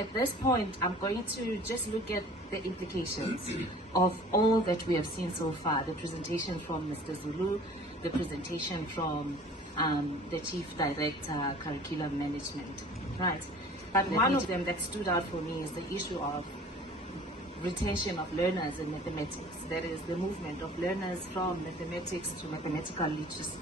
at this point, I'm going to just look at the implications of all that we have seen so far. The presentation from Mr. Zulu, the presentation from the Chief Director, Curriculum Management, right? But one of them that stood out for me is the issue of retention of learners in mathematics. That is the movement of learners from mathematics to mathematical literacy,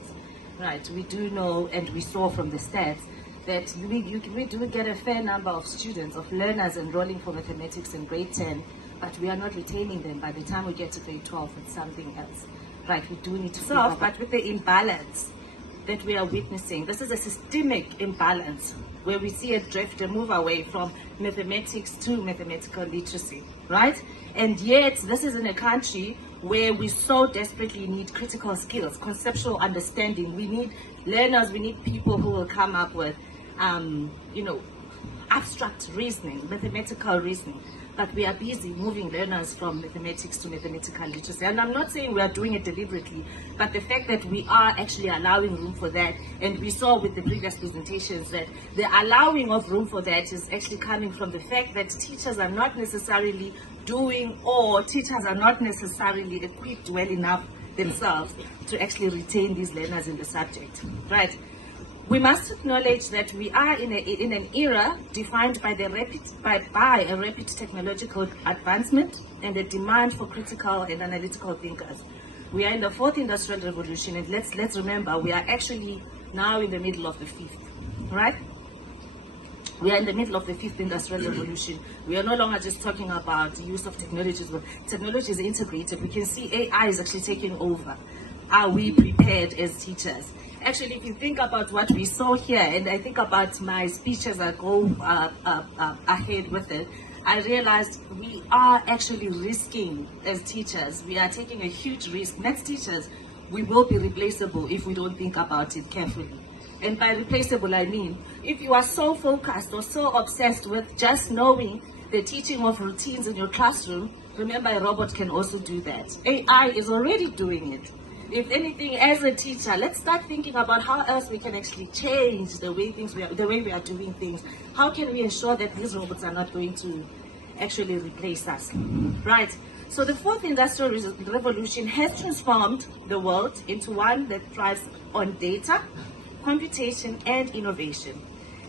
right? We do know, and we saw from the stats, that we do get a fair number of students, of learners enrolling for mathematics in grade 10, but we are not retaining them. By the time we get to grade 12, it's something else, right? We do need to solve, but with the imbalance that we are witnessing, this is a systemic imbalance where we see a drift, a move away from mathematics to mathematical literacy, right? And yet, this is in a country where we so desperately need critical skills, conceptual understanding. We need learners, we need people who will come up with, abstract reasoning, mathematical reasoning. But we are busy moving learners from mathematics to mathematical literacy. And I'm not saying we are doing it deliberately, but the fact that we are actually allowing room for that, and we saw with the previous presentations that the allowing of room for that is actually coming from the fact that teachers are not necessarily doing, or teachers are not necessarily equipped well enough themselves to actually retain these learners in the subject, right? We must acknowledge that we are in an era defined by a rapid technological advancement and the demand for critical and analytical thinkers. We are in the 4th industrial revolution, and let's remember, we are actually now in the middle of the 5th, right? We are in the middle of the 5th industrial revolution. We are no longer just talking about the use of technologies, but technology is integrated. We can see AI is actually taking over. Are we prepared as teachers? Actually, if you think about what we saw here, and I think about my speech as I go ahead with it, I realized we are actually risking as teachers. We are taking a huge risk. Next teachers, we will be replaceable if we don't think about it carefully. And by replaceable, I mean, if you are so focused or so obsessed with just knowing the teaching of routines in your classroom, remember, a robot can also do that. AI is already doing it. If anything, as a teacher, let's start thinking about how else we can actually change the way we are doing things. How can we ensure that these robots are not going to actually replace us, right? So the 4th industrial revolution has transformed the world into one that thrives on data, computation, and innovation.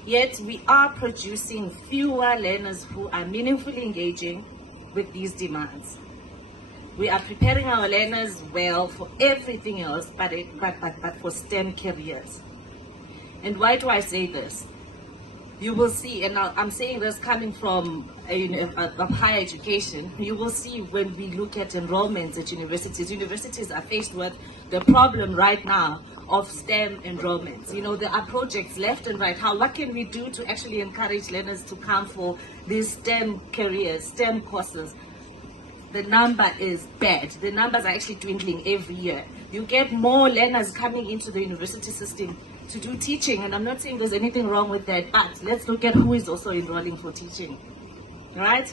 Yet we are producing fewer learners who are meaningfully engaging with these demands. We are preparing our learners well for everything else, but for STEM careers. And why do I say this? You will see, and I'm saying this coming from of higher education, you will see when we look at enrollments at universities are faced with the problem right now of STEM enrollments. You know, there are projects left and right. What can we do to actually encourage learners to come for these STEM careers, STEM courses? The number is bad. The numbers are actually dwindling every year. You get more learners coming into the university system to do teaching, and I'm not saying there's anything wrong with that, but let's look at who is also enrolling for teaching, right?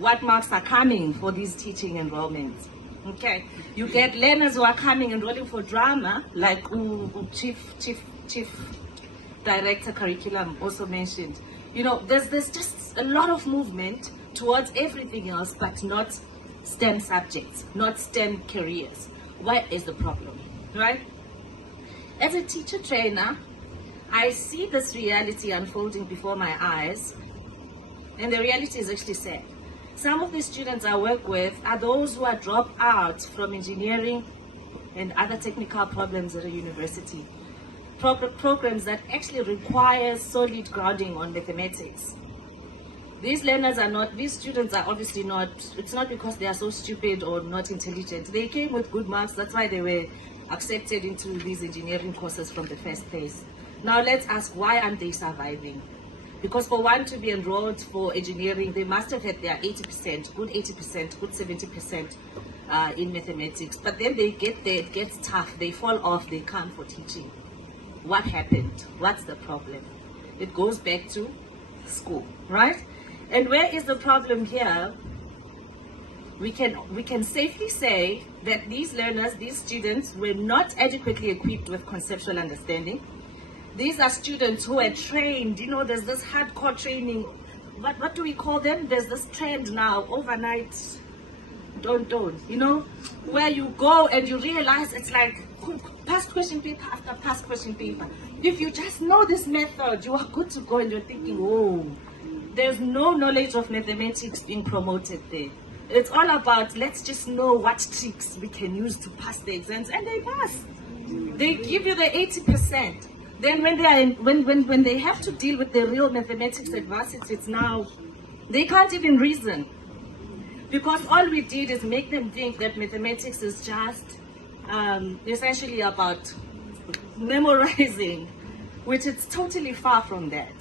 What marks are coming for these teaching enrollments? Okay, you get learners who are coming enrolling for drama, like Chief Director Curriculum also mentioned. You know, there's just a lot of movement towards everything else, but not STEM subjects, not STEM careers. What is the problem, right? As a teacher trainer, I see this reality unfolding before my eyes, and the reality is actually sad. Some of the students I work with are those who are dropped out from engineering and other technical problems at a university. Programs that actually require solid grounding on mathematics. These students are obviously not, it's not because they are so stupid or not intelligent. They came with good marks, that's why they were accepted into these engineering courses from the first place. Now let's ask, why aren't they surviving? Because for one to be enrolled for engineering, they must have had their 80%, good 80%, good 70% in mathematics. But then they get there, it gets tough, they fall off, they come for teaching. What happened? What's the problem? It goes back to school, right? And where is the problem here? We can safely say that these learners, these students, were not adequately equipped with conceptual understanding. These are students who are trained, you know, there's this hardcore training what do we call them? There's this trend now, overnight don't, you know, where you go and you realize it's like past question paper after past question paper. If you just know this method, you are good to go, and you're thinking, oh, there's no knowledge of mathematics being promoted there. It's all about, let's just know what tricks we can use to pass the exams, and they pass. They give you the 80%. Then when they are when they have to deal with the real mathematics adversity, it's now they can't even reason, because all we did is make them think that mathematics is just essentially about memorizing, which is totally far from that.